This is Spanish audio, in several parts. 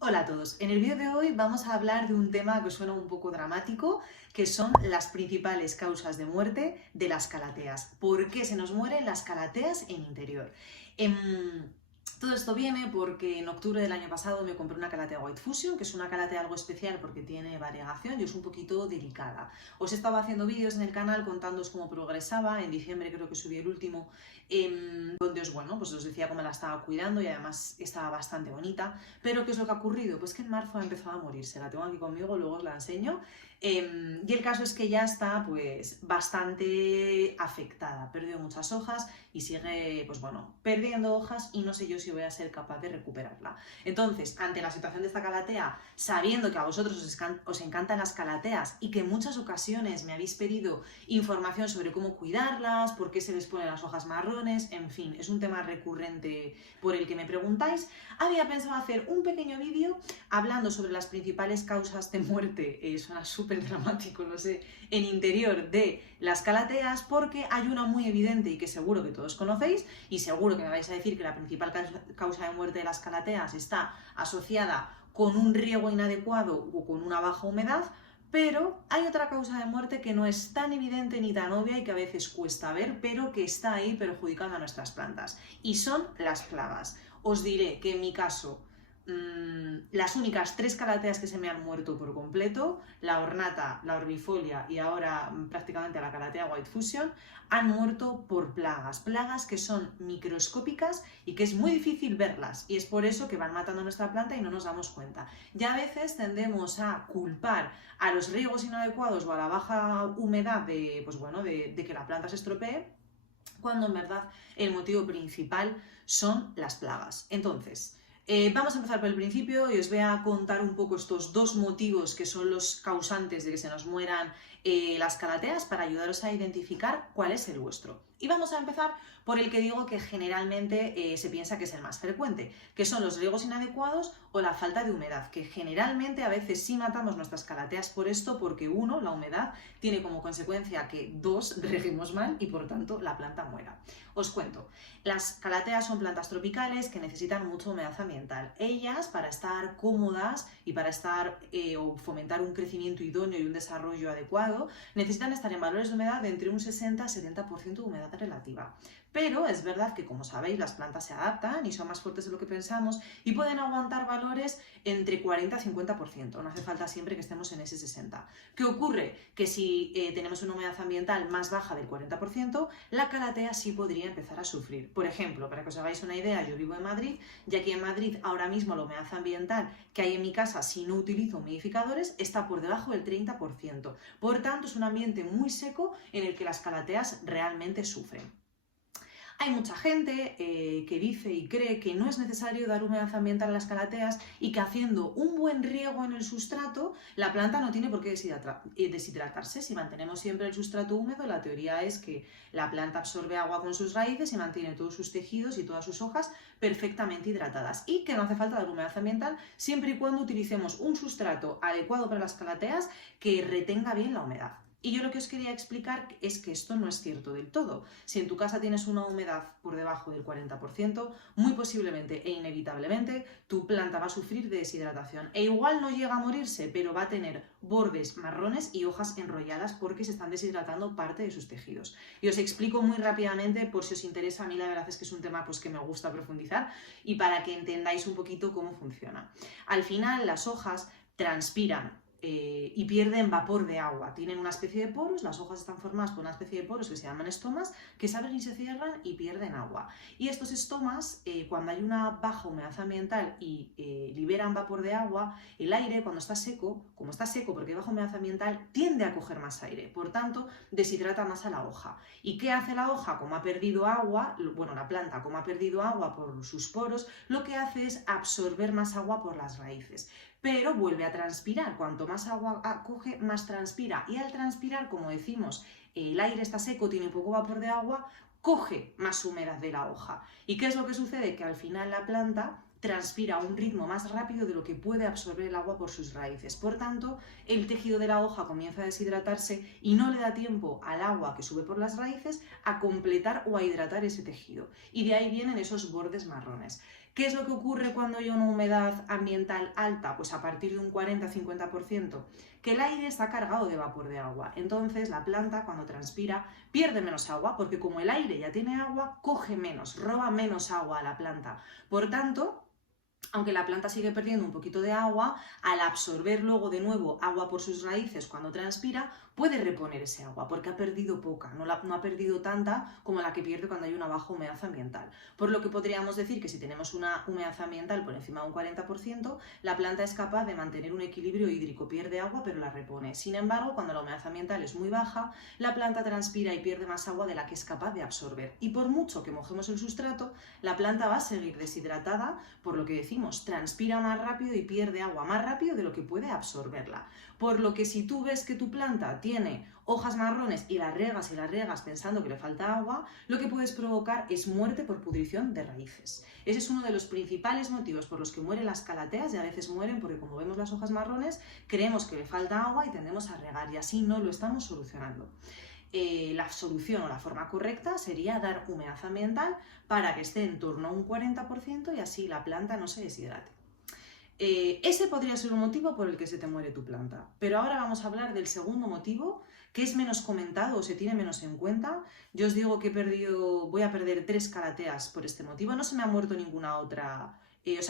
Hola a todos, en el vídeo de hoy vamos a hablar de un tema que suena un poco dramático, que son las principales causas de muerte de las calateas. ¿Por qué se nos mueren las calateas en interior? Todo esto viene porque en octubre del año pasado me compré una calatea White Fusion, que es una calatea algo especial porque tiene variegación y es un poquito delicada. Os estaba haciendo vídeos en el canal contándoos cómo progresaba, en diciembre creo que subí el último, donde pues os decía cómo la estaba cuidando y además estaba bastante bonita. Pero ¿qué es lo que ha ocurrido? Pues que en marzo ha empezado a morirse, la tengo aquí conmigo, luego os la enseño. Y el caso es que ya está pues bastante afectada, perdió muchas hojas y sigue perdiendo hojas y no sé yo si voy a ser capaz de recuperarla. Entonces, ante la situación de esta calatea, sabiendo que a vosotros os encantan las calateas y que en muchas ocasiones me habéis pedido información sobre cómo cuidarlas, por qué se les ponen las hojas marrones, en fin, es un tema recurrente por el que me preguntáis, había pensado hacer un pequeño vídeo hablando sobre las principales causas de muerte, suena súper dramático, no sé, en interior de las calateas, porque hay una muy evidente y que seguro que todos conocéis, y seguro que me vais a decir que la principal causa de muerte de las calateas está asociada con un riego inadecuado o con una baja humedad. Pero hay otra causa de muerte que no es tan evidente ni tan obvia y que a veces cuesta ver, pero que está ahí perjudicando a nuestras plantas. Y son las plagas. Os diré que en mi caso, las únicas 3 calateas que se me han muerto por completo, la ornata, la orbifolia y ahora prácticamente la calatea White Fusion, han muerto por plagas. Plagas que son microscópicas y que es muy difícil verlas. Y es por eso que van matando nuestra planta y no nos damos cuenta. Ya a veces tendemos a culpar a los riegos inadecuados o a la baja humedad de que la planta se estropee, cuando en verdad el motivo principal son las plagas. Entonces, vamos a empezar por el principio y os voy a contar un poco estos dos motivos que son los causantes de que se nos mueran las calateas para ayudaros a identificar cuál es el vuestro. Y vamos a empezar por el que digo que generalmente se piensa que es el más frecuente, que son los riegos inadecuados o la falta de humedad, que generalmente a veces sí matamos nuestras calateas por esto, porque uno, la humedad, tiene como consecuencia que dos, reguemos mal y por tanto la planta muera. Os cuento, las calateas son plantas tropicales que necesitan mucha humedad ambiental. Ellas, para estar cómodas y para estar o fomentar un crecimiento idóneo y un desarrollo adecuado, necesitan estar en valores de humedad de entre un 60 a 70% de humedad relativa. Pero es verdad que, como sabéis, las plantas se adaptan y son más fuertes de lo que pensamos y pueden aguantar valores entre 40 a 50%. No hace falta siempre que estemos en ese 60. ¿Qué ocurre? Que si tenemos una humedad ambiental más baja del 40%, la calatea sí podría empezar a sufrir. Por ejemplo, para que os hagáis una idea, yo vivo en Madrid y aquí en Madrid ahora mismo la humedad ambiental que hay en mi casa si no utilizo humidificadores está por debajo del 30%. Por tanto, es un ambiente muy seco en el que las calateas realmente sufren. Hay mucha gente que dice y cree que no es necesario dar humedad ambiental a las calateas y que haciendo un buen riego en el sustrato, la planta no tiene por qué deshidratarse. Si mantenemos siempre el sustrato húmedo, la teoría es que la planta absorbe agua con sus raíces y mantiene todos sus tejidos y todas sus hojas perfectamente hidratadas. Y que no hace falta dar humedad ambiental siempre y cuando utilicemos un sustrato adecuado para las calateas que retenga bien la humedad. Y yo lo que os quería explicar es que esto no es cierto del todo. Si en tu casa tienes una humedad por debajo del 40%, muy posiblemente e inevitablemente tu planta va a sufrir de deshidratación. E igual no llega a morirse, pero va a tener bordes marrones y hojas enrolladas porque se están deshidratando parte de sus tejidos. Y os explico muy rápidamente por si os interesa. A mí la verdad es que es un tema que me gusta profundizar y para que entendáis un poquito cómo funciona. Al final las hojas transpiran y pierden vapor de agua. Tienen una especie de poros, las hojas están formadas por una especie de poros que se llaman estomas, que se abren y se cierran y pierden agua. Y estos estomas, cuando hay una baja humedad ambiental y liberan vapor de agua, el aire cuando está seco, como está seco porque hay baja humedad ambiental, tiende a coger más aire, por tanto deshidrata más a la hoja. ¿Y qué hace la hoja? Como ha perdido agua, la planta como ha perdido agua por sus poros, lo que hace es absorber más agua por las raíces, pero vuelve a transpirar. Cuanto más agua coge, más transpira. Y al transpirar, como decimos, el aire está seco, tiene poco vapor de agua, coge más humedad de la hoja. ¿Y qué es lo que sucede? Que al final la planta transpira a un ritmo más rápido de lo que puede absorber el agua por sus raíces. Por tanto, el tejido de la hoja comienza a deshidratarse y no le da tiempo al agua que sube por las raíces a completar o a hidratar ese tejido. Y de ahí vienen esos bordes marrones. ¿Qué es lo que ocurre cuando hay una humedad ambiental alta? Pues a partir de un 40-50%, que el aire está cargado de vapor de agua. Entonces la planta cuando transpira pierde menos agua, porque como el aire ya tiene agua, coge menos, roba menos agua a la planta. Por tanto, aunque la planta sigue perdiendo un poquito de agua, al absorber luego de nuevo agua por sus raíces cuando transpira, puede reponer ese agua, porque ha perdido poca, no ha perdido tanta como la que pierde cuando hay una baja humedad ambiental. Por lo que podríamos decir que si tenemos una humedad ambiental por encima de un 40%, la planta es capaz de mantener un equilibrio hídrico, pierde agua pero la repone. Sin embargo, cuando la humedad ambiental es muy baja, la planta transpira y pierde más agua de la que es capaz de absorber. Y por mucho que mojemos el sustrato, la planta va a seguir deshidratada, por lo que decimos, transpira más rápido y pierde agua más rápido de lo que puede absorberla. Por lo que si tú ves que tu planta tiene hojas marrones y las riegas pensando que le falta agua, lo que puedes provocar es muerte por pudrición de raíces. Ese es uno de los principales motivos por los que mueren las calateas, y a veces mueren porque como vemos las hojas marrones, creemos que le falta agua y tendemos a regar, y así no lo estamos solucionando. La solución o la forma correcta sería dar humedad ambiental para que esté en torno a un 40% y así la planta no se deshidrate. Ese podría ser un motivo por el que se te muere tu planta. Pero ahora vamos a hablar del segundo motivo, que es menos comentado o se tiene menos en cuenta. Yo os digo que voy a perder 3 calateas por este motivo. No se me ha muerto ninguna otra.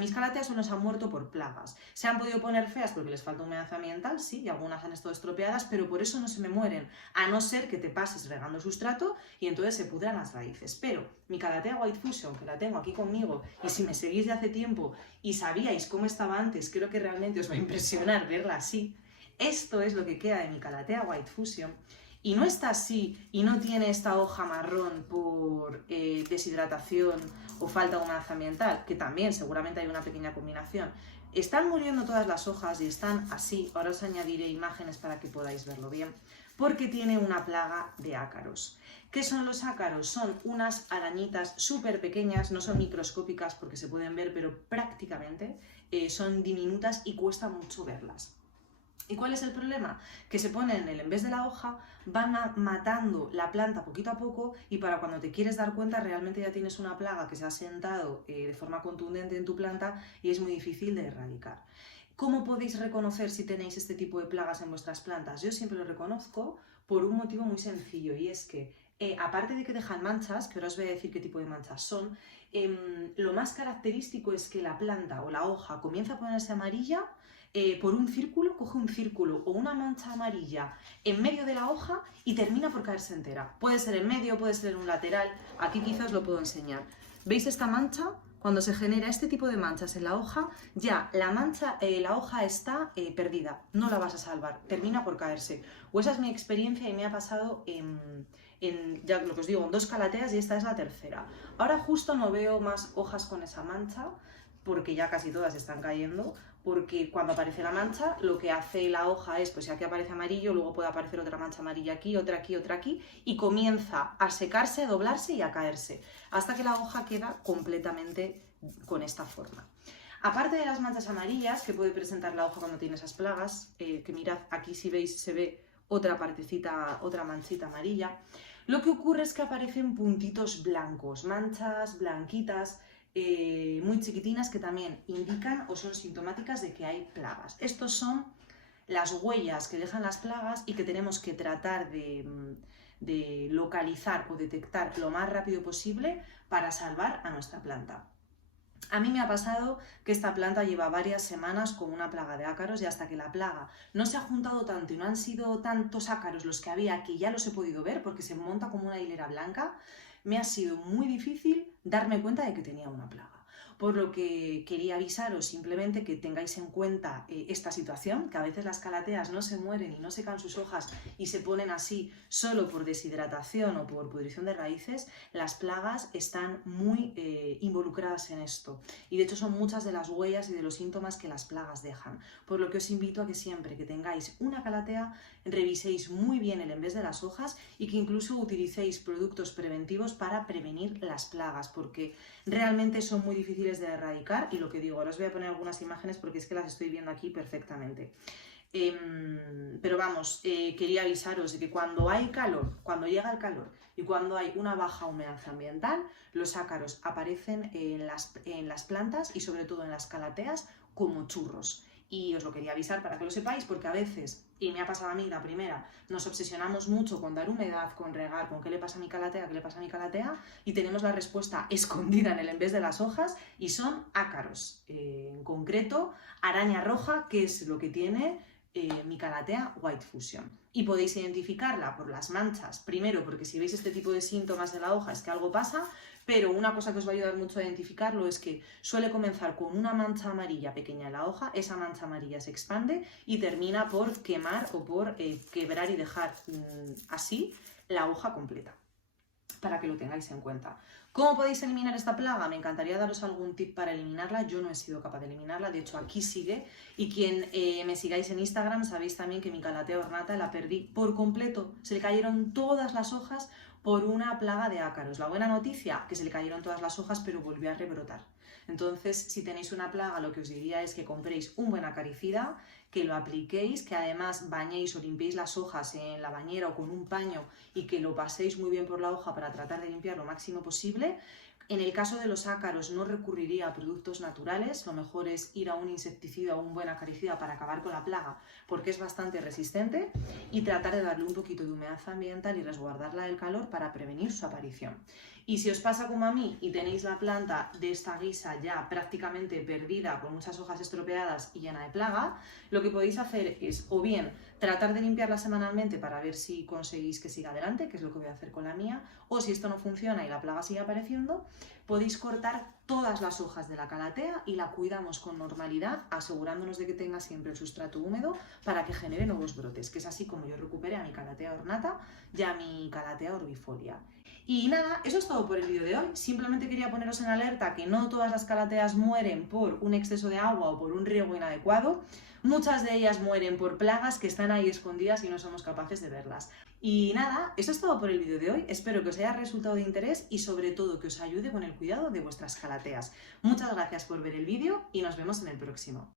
Mis calateas solo se han muerto por plagas. ¿Se han podido poner feas porque les falta humedad ambiental? Sí, y algunas han estado estropeadas, pero por eso no se me mueren, a no ser que te pases regando el sustrato y entonces se pudran las raíces. Pero mi calatea White Fusion, que la tengo aquí conmigo, y si me seguís de hace tiempo y sabíais cómo estaba antes, creo que realmente os va a impresionar verla así. Esto es lo que queda de mi calatea White Fusion. Y no está así y no tiene esta hoja marrón por deshidratación o falta de humedad ambiental, que también seguramente hay una pequeña combinación. Están muriendo todas las hojas y están así. Ahora os añadiré imágenes para que podáis verlo bien, porque tiene una plaga de ácaros. ¿Qué son los ácaros? Son unas arañitas súper pequeñas, no son microscópicas porque se pueden ver, pero prácticamente son diminutas y cuesta mucho verlas. ¿Y cuál es el problema? Que se ponen en el envés de la hoja, van matando la planta poquito a poco, y para cuando te quieres dar cuenta realmente ya tienes una plaga que se ha sentado de forma contundente en tu planta y es muy difícil de erradicar. ¿Cómo podéis reconocer si tenéis este tipo de plagas en vuestras plantas? Yo siempre lo reconozco por un motivo muy sencillo, y es que aparte de que dejan manchas, que ahora os voy a decir qué tipo de manchas son, lo más característico es que la planta o la hoja comienza a ponerse amarilla por un círculo, coge un círculo o una mancha amarilla en medio de la hoja y termina por caerse entera. Puede ser en medio, puede ser en un lateral, aquí quizás lo puedo enseñar. ¿Veis esta mancha? Cuando se genera este tipo de manchas en la hoja, ya la hoja está perdida, no la vas a salvar, termina por caerse. O esa es mi experiencia y me ha pasado ya lo que os digo, en 2 calateas y esta es la tercera. Ahora justo no veo más hojas con esa mancha, porque ya casi todas están cayendo, porque cuando aparece la mancha, lo que hace la hoja es, pues ya que aparece amarillo, luego puede aparecer otra mancha amarilla aquí, otra aquí, otra aquí, y comienza a secarse, a doblarse y a caerse, hasta que la hoja queda completamente con esta forma. Aparte de las manchas amarillas que puede presentar la hoja cuando tiene esas plagas, que mirad, aquí si veis se ve otra partecita, otra manchita amarilla, lo que ocurre es que aparecen puntitos blancos, manchas blanquitas, muy chiquitinas, que también indican o son sintomáticas de que hay plagas. Estos son las huellas que dejan las plagas y que tenemos que tratar de localizar o detectar lo más rápido posible para salvar a nuestra planta. A mí me ha pasado que esta planta lleva varias semanas con una plaga de ácaros, y hasta que la plaga no se ha juntado tanto y no han sido tantos ácaros los que había, que ya los he podido ver porque se monta como una hilera blanca, me ha sido muy difícil darme cuenta de que tenía una plaga. Por lo que quería avisaros simplemente que tengáis en cuenta esta situación, que a veces las calateas no se mueren y no secan sus hojas y se ponen así solo por deshidratación o por pudrición de raíces. Las plagas están muy involucradas en esto, y de hecho son muchas de las huellas y de los síntomas que las plagas dejan. Por lo que os invito a que siempre que tengáis una calatea reviséis muy bien el envés de las hojas y que incluso utilicéis productos preventivos para prevenir las plagas, porque realmente son muy difíciles de erradicar. Y lo que digo, ahora os voy a poner algunas imágenes porque es que las estoy viendo aquí perfectamente. Pero vamos, quería avisaros de que cuando hay calor, cuando llega el calor y cuando hay una baja humedad ambiental, los ácaros aparecen en las plantas y sobre todo en las calateas como churros. Y os lo quería avisar para que lo sepáis, porque a veces, y me ha pasado a mí la primera, nos obsesionamos mucho con dar humedad, con regar, con qué le pasa a mi calatea, qué le pasa a mi calatea, y tenemos la respuesta escondida en el en vez de las hojas, y son ácaros. En concreto, araña roja, que es lo que tiene mi calatea White Fusion. Y podéis identificarla por las manchas, primero porque si veis este tipo de síntomas en la hoja es que algo pasa, pero una cosa que os va a ayudar mucho a identificarlo es que suele comenzar con una mancha amarilla pequeña en la hoja, esa mancha amarilla se expande y termina por quemar o por quebrar y dejar así la hoja completa, para que lo tengáis en cuenta. ¿Cómo podéis eliminar esta plaga? Me encantaría daros algún tip para eliminarla. Yo no he sido capaz de eliminarla, de hecho aquí sigue. Y quien me sigáis en Instagram sabéis también que mi calatea ornata la perdí por completo. Se le cayeron todas las hojas por una plaga de ácaros. La buena noticia, que se le cayeron todas las hojas pero volvió a rebrotar. Entonces, si tenéis una plaga, lo que os diría es que compréis un buen acaricida, que lo apliquéis, que además bañéis o limpiéis las hojas en la bañera o con un paño y que lo paséis muy bien por la hoja para tratar de limpiar lo máximo posible. En el caso de los ácaros no recurriría a productos naturales, lo mejor es ir a un insecticida o un buen acaricida para acabar con la plaga porque es bastante resistente y tratar de darle un poquito de humedad ambiental y resguardarla del calor para prevenir su aparición. Y si os pasa como a mí y tenéis la planta de esta guisa ya prácticamente perdida, con muchas hojas estropeadas y llena de plaga, lo que podéis hacer es o bien tratar de limpiarla semanalmente para ver si conseguís que siga adelante, que es lo que voy a hacer con la mía, o si esto no funciona y la plaga sigue apareciendo, podéis cortar todas las hojas de la calatea y la cuidamos con normalidad, asegurándonos de que tenga siempre el sustrato húmedo para que genere nuevos brotes, que es así como yo recuperé a mi calatea ornata y a mi calatea orbifolia. Y nada, eso es todo por el vídeo de hoy. Simplemente quería poneros en alerta que no todas las calateas mueren por un exceso de agua o por un riego inadecuado. Muchas de ellas mueren por plagas que están ahí escondidas y no somos capaces de verlas. Y nada, eso es todo por el vídeo de hoy. Espero que os haya resultado de interés y sobre todo que os ayude con el cuidado de vuestras calateas. Muchas gracias por ver el vídeo y nos vemos en el próximo.